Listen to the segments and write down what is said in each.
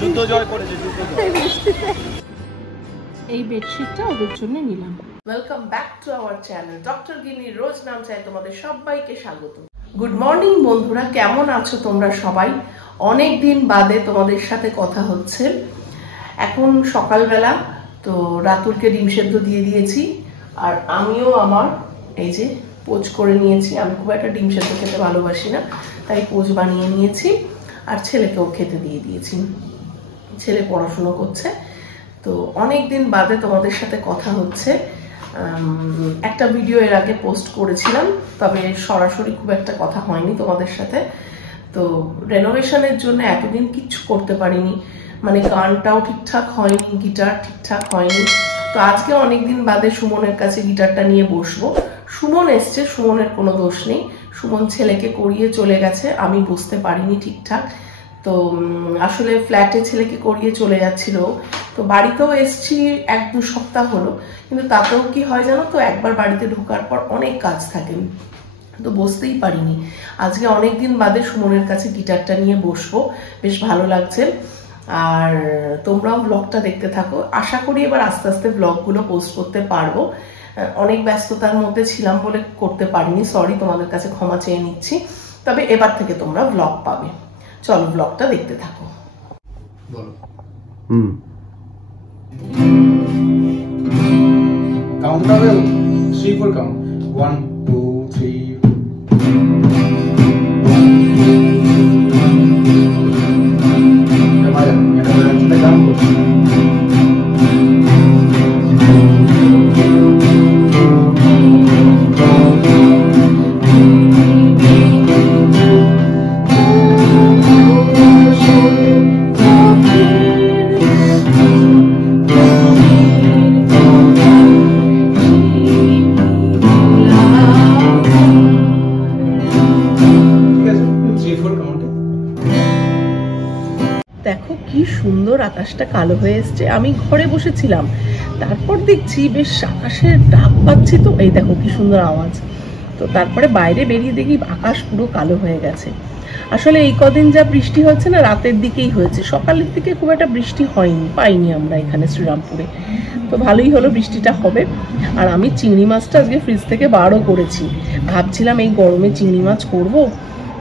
যুদ্ধ জয় করেছে, এই বেডশিটটা ওদের জন্য নিলাম। Welcome back to our channel doctor Gini Rose নাম চাই তোমাদের সবাইকে স্বাগত। গুড মর্নিং বন্ধুরা, কেমন আছো তোমরা সবাই? অনেক দিন বাদে তোমাদের সাথে কথা হচ্ছে। এখন সকালবেলা, তো রাতুলকে ডিম সেদ্ধ দিয়ে দিয়েছি আর আমিও আমার এই যে পোচ করে নিয়েছি। আমি খুব একটা ডিম সেদ্ধ খেতে ভালোবাসি না, তাই পোচ বানিয়ে নিয়েছি আর ছেলেকেও খেতে দিয়ে দিয়েছি। ছেলে পড়াশুনো করছে, তো অনেক দিন বাদে তোমাদের সাথে কথা হচ্ছে। একটা ভিডিও এর আগে পোস্ট করেছিলাম, তবে সরাসরি খুব একটা কথা হয়নি তোমাদের সাথে। তো রেনোভেশনের জন্য এতদিন কিচ্ছু করতে পারিনি, মানে গানটাও ঠিকঠাক হয়নি, গিটার ঠিকঠাক হয়নি। তো আজকে অনেকদিন বাদে সুমনের কাছে গিটারটা নিয়ে বসবো। সুমন এসছে, সুমনের কোনো দোষ নেই। সুমন ছেলেকে করিয়ে চলে গেছে, আমি বুঝতে পারিনি ঠিকঠাক। তো আসলে ফ্ল্যাটে ছেলেকে করিয়ে চলে যাচ্ছিল, তো বাড়িতেও এসছি 1-2 সপ্তাহ হলো, কিন্তু তাতেও কি হয় জানো তো, একবার বাড়িতে ঢোকার পর অনেক কাজ থাকে, তো বসতেই পারিনি। আজকে অনেকদিন বাদে সুমনের কাছে গিটারটা নিয়ে বসবো, বেশ ভালো লাগছে। আর তোমরাও ব্লগটা দেখতে থাকো। আশা করি এবার আস্তে আস্তে ব্লগগুলো পোস্ট করতে পারবো। অনেক ব্যস্ততার মধ্যে ছিলাম বলে করতে পারিনি, সরি, তোমাদের কাছে ক্ষমা চেয়ে নিচ্ছি। তবে এবার থেকে তোমরা ব্লগ পাবে। চলো ব্লগটা দেখতে থাকো। কাউন্ট হবে 3-4 কাউন্ট 1 2 3 এটা গান করছি। দেখো কি সুন্দর আকাশটা কালো হয়ে এসছে। আমি ঘরে বসেছিলাম, তারপর দেখছি বেশ আকাশের ডাক পাচ্ছি, তো এই দেখো কি সুন্দর আওয়াজ। তো তারপরে বাইরে বেরিয়ে দেখি আকাশ পুরো কালো হয়ে গেছে। আসলে এই কদিন যা বৃষ্টি হচ্ছে না, রাতের দিকেই হয়েছে, সকালের দিকে খুব একটা বৃষ্টি হয়নি, পাইনি আমরা এখানে শ্রীরামপুরে। তো ভালোই হলো, বৃষ্টিটা হবে। আর আমি চিংড়ি মাছটা আজকে ফ্রিজ থেকে বারও করেছি, ভাবছিলাম এই গরমে চিংড়ি মাছ করব,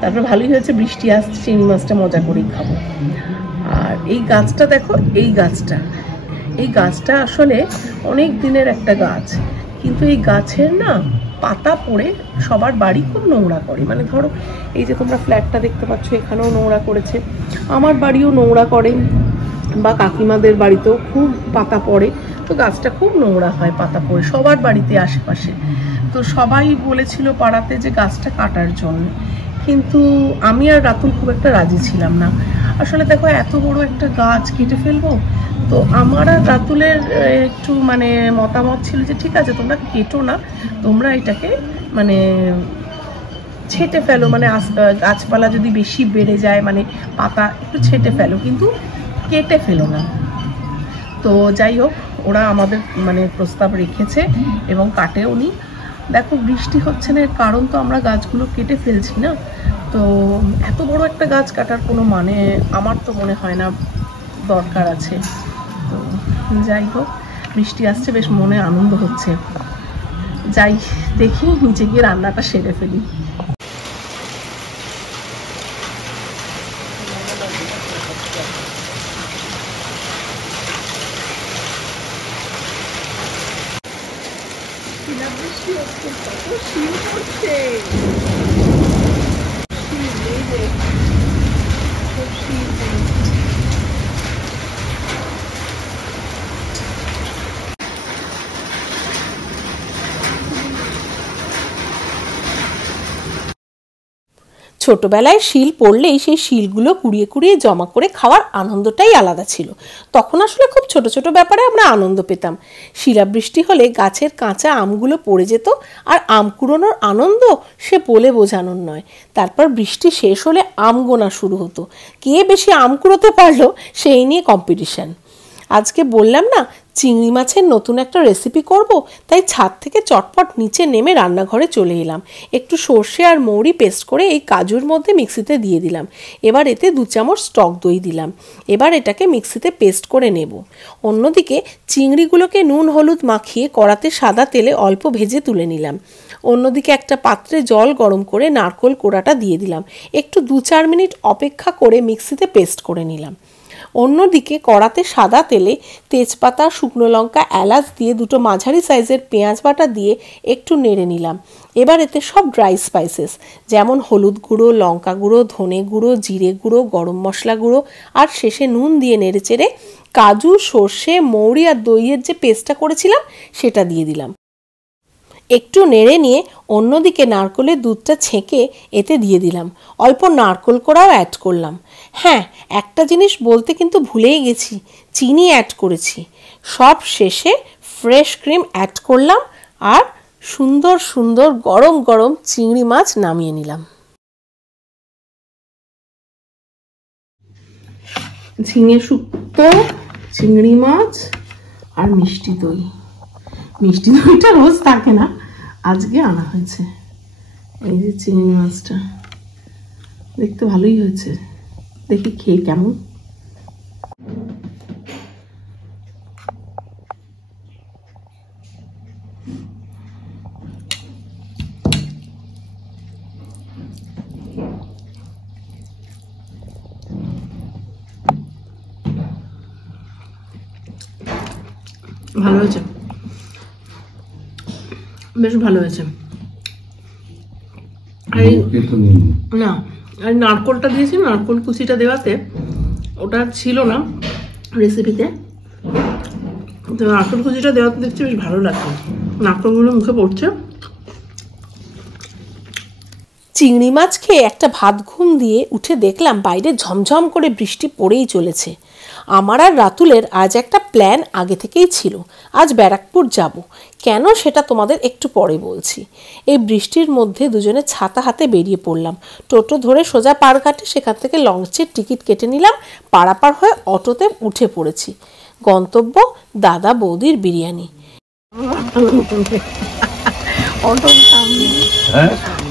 তারপরে ভালোই হয়েছে বৃষ্টি আসছে, চিংড়ি মাছটা মজা করেই খাবো। আর এই গাছটা দেখো, এই গাছটা আসলে অনেক দিনের একটা গাছ, কিন্তু এই গাছের না পাতা পড়ে সবার বাড়ি খুব নোংরা করে। মানে ধরো এই যে তোমরা ফ্ল্যাটটা দেখতে পাচ্ছ, এখানেও নোংরা করেছে, আমার বাড়িও নোংরা করে, বা কাকিমাদের বাড়িতেও খুব পাতা পড়ে। তো গাছটা খুব নোংরা হয়, পাতা পড়ে সবার বাড়িতে আশেপাশে। তো সবাই বলেছিল পাড়াতে যে গাছটা কাটার জন্য, কিন্তু আমি আর রাতুল খুব একটা রাজি ছিলাম না। আসলে দেখো এত বড় একটা গাছ কেটে ফেলবো, তো আমার আর রাতুলের একটু মানে মতামত ছিল যে ঠিক আছে তোমরা কেটো না, তোমরা এটাকে মানে ছেটে ফেলো, মানে গাছপালা যদি বেশি বেড়ে যায়, মানে পাতা একটু ছেটে ফেলো, কিন্তু কেটে ফেলো না। তো যাই হোক, ওরা আমাদের মানে প্রস্তাব রেখেছে এবং কাটেও নি। দেখো বৃষ্টি হচ্ছে না, এর কারণ তো আমরা গাছগুলো কেটে ফেলছি না। তো এত বড় একটা গাছ কাটার কোনো মানে আমার তো মনে হয় না দরকার আছে। তো যাই হোক, বৃষ্টি আসছে, বেশ মনে আনন্দ হচ্ছে। যাই দেখি, নিচে গিয়ে রান্নাটা সেরে ফেলি। বৃষ্টি হচ্ছে, কত শীত হচ্ছে, ছোটবেলায় শিল পড়লেই সেই শিলগুলো কুড়িয়ে কুড়িয়ে জমা করে খাওয়ার আনন্দটাই আলাদা ছিল। তখন আসলে খুব ছোট ছোট ব্যাপারে আমরা আনন্দ পেতাম। শিলাবৃষ্টি হলে গাছের কাঁচা আমগুলো পড়ে যেত, আর আম কুড়োনোর আনন্দ সে বলে বোঝানোর নয়। তারপর বৃষ্টি শেষ হলে আম গোনা শুরু হতো, কে বেশি আম কুড়োতে পারলো সেই নিয়ে কম্পিটিশন। আজকে বললাম না, চিংড়ি মাছের নতুন একটা রেসিপি করব, তাই ছাদ থেকে চটপট নিচে নেমে রান্নাঘরে চলে এলাম। একটু সর্ষে আর মৌরি পেস্ট করে এই কাজুর মধ্যে মিক্সিতে দিয়ে দিলাম। এবার এতে 2 চামচ টক দই দিলাম। এবার এটাকে মিক্সিতে পেস্ট করে নেব। অন্যদিকে চিংড়িগুলোকে নুন হলুদ মাখিয়ে কড়াতে সাদা তেলে অল্প ভেজে তুলে নিলাম। অন্যদিকে একটা পাত্রে জল গরম করে নারকেল কোড়াটা দিয়ে দিলাম। একটু 2-4 মিনিট অপেক্ষা করে মিক্সিতে পেস্ট করে নিলাম। অন্যদিকে কড়াতে সাদা তেলে তেজপাতা, শুকনো লঙ্কা, এলাচ দিয়ে 2টো মাঝারি সাইজের পেঁয়াজ বাটা দিয়ে একটু নেড়ে নিলাম। এবার এতে সব ড্রাই স্পাইসেস যেমন হলুদ গুঁড়ো, লঙ্কা গুঁড়ো, ধনে গুঁড়ো, জিরে গুঁড়ো, গরম মশলা গুঁড়ো আর শেষে নুন দিয়ে নেড়েচেড়ে কাজু, সর্ষে, মৌরি আর দইয়ের যে পেস্টটা করেছিলাম সেটা দিয়ে দিলাম। একটু নেড়ে নিয়ে অন্যদিকে নারকেলের দুধটা ছেঁকে এতে দিয়ে দিলাম। অল্প নারকেল কোড়াও অ্যাড করলাম। হ্যাঁ, একটা জিনিস বলতে কিন্তু ভুলেই গেছি, চিনি অ্যাড করেছি। সব শেষে ফ্রেশ ক্রিম অ্যাড করলাম আর সুন্দর সুন্দর গরম গরম চিংড়ি মাছ নামিয়ে নিলাম। ঝিঙে শুক্তো, চিংড়ি মাছ আর মিষ্টি দই। মিষ্টি দইটা রোজ থাকে না, আজকে আনা হয়েছে। এই যে চিংড়ি মাছটা দেখতে ভালোই হয়েছে, দেখি খেয়ে কেমন। ভালো হয়েছে, বেশ ভালো হয়েছে। না, আর নারকোলটা দিয়েছি, নারকোল কুচিটা দেওয়াতে ওটা ছিল না রেসিপিতে, তো নারকোল কুচিটা দেওয়াতে দেখছি বেশ ভালো লাগছে, নারকোলগুলো মুখে পড়ছে। চিংড়ি মাছ খেয়ে একটা ভাত ঘুম দিয়ে উঠে দেখলাম বাইরে ঝমঝম করে বৃষ্টি পড়েই চলেছে। আমার আর রাতুলের আজ একটা প্ল্যান আগে থেকেই ছিল, আজ ব্যারাকপুর যাব। কেন সেটা তোমাদের একটু পরে বলছি। এই বৃষ্টির মধ্যে দুজনে ছাতা হাতে বেরিয়ে পড়লাম। টোটো ধরে সোজা পাড়ঘাটে, সেখান থেকে লঞ্চের টিকিট কেটে নিলাম। পারাপার হয়ে অটোতে উঠে পড়েছি। গন্তব্য দাদা বৌদির বিরিয়ানি।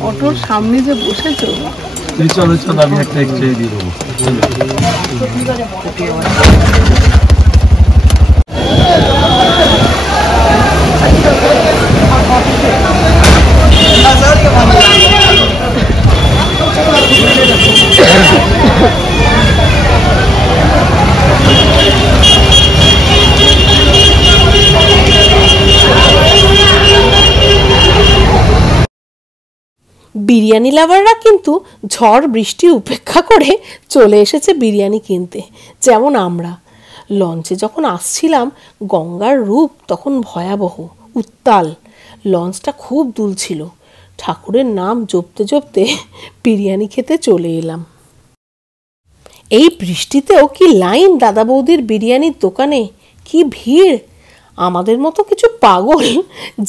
অটোর সামনে যে বসেছো, চলো চলো আমি একটা দিয়ে দেবো। বিরিয়ানি লাভাররা কিন্তু ঝড় বৃষ্টি উপেক্ষা করে চলে এসেছে বিরিয়ানি কিনতে, যেমন আমরা। লঞ্চে যখন আসছিলাম গঙ্গার রূপ তখন ভয়াবহ, উত্তাল। লঞ্চটা খুব দুলছিল। ঠাকুরের নাম জপতে জপতে বিরিয়ানি খেতে চলে এলাম। এই বৃষ্টিতেও কি লাইন দাদা বৌদির বিরিয়ানির দোকানে, কি ভিড়! আমাদের মতো কিছু পাগল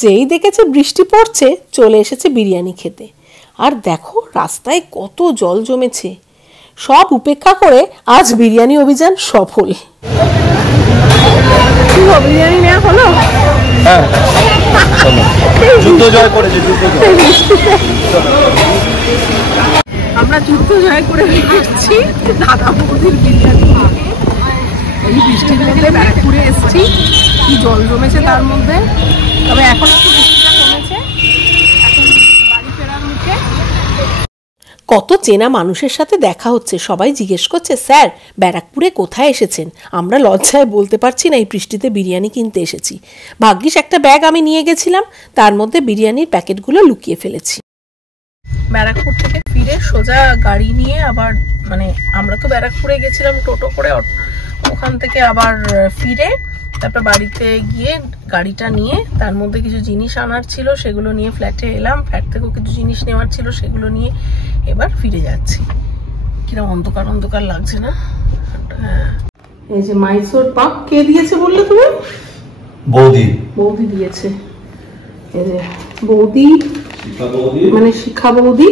যেই দেখেছে বৃষ্টি পড়ছে চলে এসেছে বিরিয়ানি খেতে। আর দেখো রাস্তায় কত জল জমেছে। সব উপেক্ষা করে আজ বিরিয়ানি অভিযান সফল। বিরিয়ানি নেওয়া হলো, যুদ্ধ জয় করেছে। আমরা যুদ্ধ জয় করে ফিরছি দাদা বৌদির বিরিয়ানি। এই বৃষ্টির মধ্যে ব্যারাকপুরে এসেছি, কি জল জমেছে তার মধ্যে। তবে এখন একটু বৃষ্টিটা কমেছে, এখন বাড়ি ফেরার মুখে। কত চেনা মানুষের সাথে দেখা হচ্ছে। সবাই জিজ্ঞেস করছে, স্যার ব্যারাকপুরে কোথায় এসেছেন? আমরা লজ্জায় বলতে পারছি না এই বৃষ্টিতে বিরিয়ানি কিনতে এসেছি। ভাগ্যিস একটা ব্যাগ আমি নিয়ে গেছিলাম, তার মধ্যে বিরিয়ানির প্যাকেটগুলো লুকিয়ে ফেলেছি। ব্যারাকপুর থেকে ফিরে সোজা গাড়ি নিয়ে আবার, মানে আমরা তো ব্যারাকপুরে গেছিলাম টোটো করে, ওখান থেকে আবার ফিরে তারপর বাড়িতে গিয়ে গাড়িটা নিয়ে তার মধ্যে কিছু জিনিস আনার ছিল সেগুলো নিয়ে ফ্ল্যাটে এলাম। ফ্ল্যাট থেকেও কিছু জিনিস নেওয়ার ছিল সেগুলো নিয়ে এবার ফিরে যাচ্ছি। কিরকম অন্ধকার অন্ধকার লাগছে না? হ্যাঁ, এই যে মাইসোর পাক কে দিয়েছে বললে তুমি? বৌদি। বৌদি দিয়েছে। এই যে বৌদি, মানে শিখা বৌদি।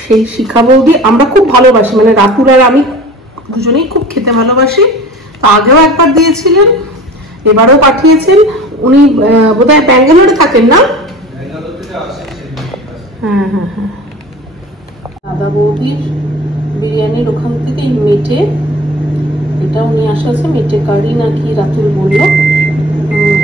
সেই শিখা বৌদি আমরা খুব ভালোবাসি, মানে রাতুল আর আমি দুজনেই খুব খেতে ভালোবাসি। আগেও একবার দিয়েছিলেন, এবারেও পাঠিয়েছেন। উনি বোধহয় ব্যাঙ্গালোরে থাকেন না? হ্যাঁ হ্যাঁ হ্যাঁ। দাদা বৌদির বিরিয়ানির ওখান থেকে মেটে, এটাও নিয়ে আসা আছে, মেটে কারি নাকি রাতুল বললো।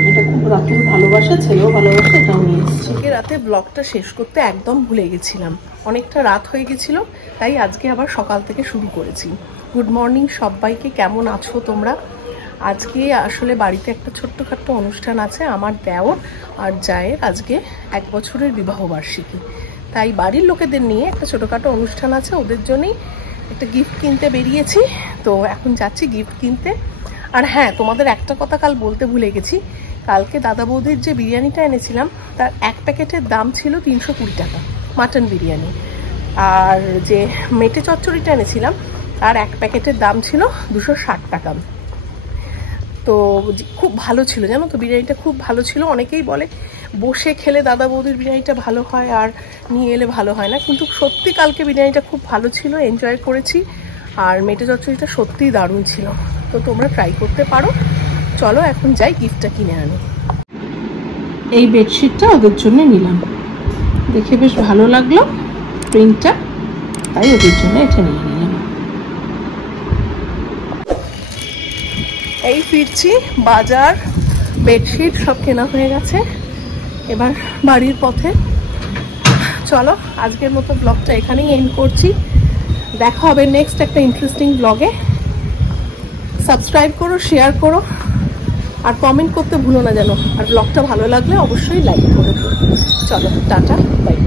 এটা খুব রাতুল ভালোবাসা, ছেলেও ভালোবাসা, এটাও নিয়ে এসেছে। রাতে ব্লগটা শেষ করতে একদম ভুলে গেছিলাম, অনেকটা রাত হয়ে গেছিল, তাই আজকে আবার সকাল থেকে শুরু করেছি। গুড মর্নিং সবাইকে, কেমন আছো তোমরা? আজকে আসলে বাড়িতে একটা ছোট্টখাট্ট অনুষ্ঠান আছে। আমার দেওর আর জায়ের আজকে 1 বছরের বিবাহবার্ষিকী, তাই বাড়ির লোকেদের নিয়ে একটা ছোটোখাটো অনুষ্ঠান আছে, ওদের জন্যই একটা গিফট কিনতে বেরিয়েছি। তো এখন যাচ্ছি গিফট কিনতে। আর হ্যাঁ, তোমাদের একটা কথা কাল বলতে ভুলে গেছি, কালকে দাদা বৌদির যে বিরিয়ানিটা এনেছিলাম তার 1 প্যাকেটের দাম ছিল 320 টাকা, মাটন বিরিয়ানি। আর যে মেটে চচ্চড়িটা এনেছিলাম তার 1 প্যাকেটের দাম ছিল 260 টাকা। তো খুব ভালো ছিল, জানো তো, বিরিয়ানিটা খুব ভালো ছিল। অনেকেই বলে বসে খেলে দাদা বৌদির বিরিয়ানিটা ভালো হয় আর নিয়ে এলে ভালো হয় না, কিন্তু সত্যি কালকে বিরিয়ানিটা খুব ভালো ছিল, এনজয় করেছি। আর মেটে চচ্চড়িটা সত্যিই দারুণ ছিল, তো তোমরা ট্রাই করতে পারো। চলো এখন যাই গিফটটা কিনে আনি। এই বেডশিটটা ওদের জন্য নিলাম, দেখে বেশ ভালো লাগলো প্রিন্টটা, তাই ওদের জন্য এটা নিয়ে নিলাম। এই ফিরছি, বাজার বেডশিট সব কেনা হয়ে গেছে, এবার বাড়ির পথে। চলো আজকের মতো ব্লগটা এখানেই এন্ড করছি, দেখা হবে নেক্সট একটা ইন্টারেস্টিং ব্লগে। সাবস্ক্রাইব করো, শেয়ার করো আর কমেন্ট করতে ভুলো না যেন। আর ব্লগটা ভালো লাগলে অবশ্যই লাইক করে দিও। চলো টাটা, বাই।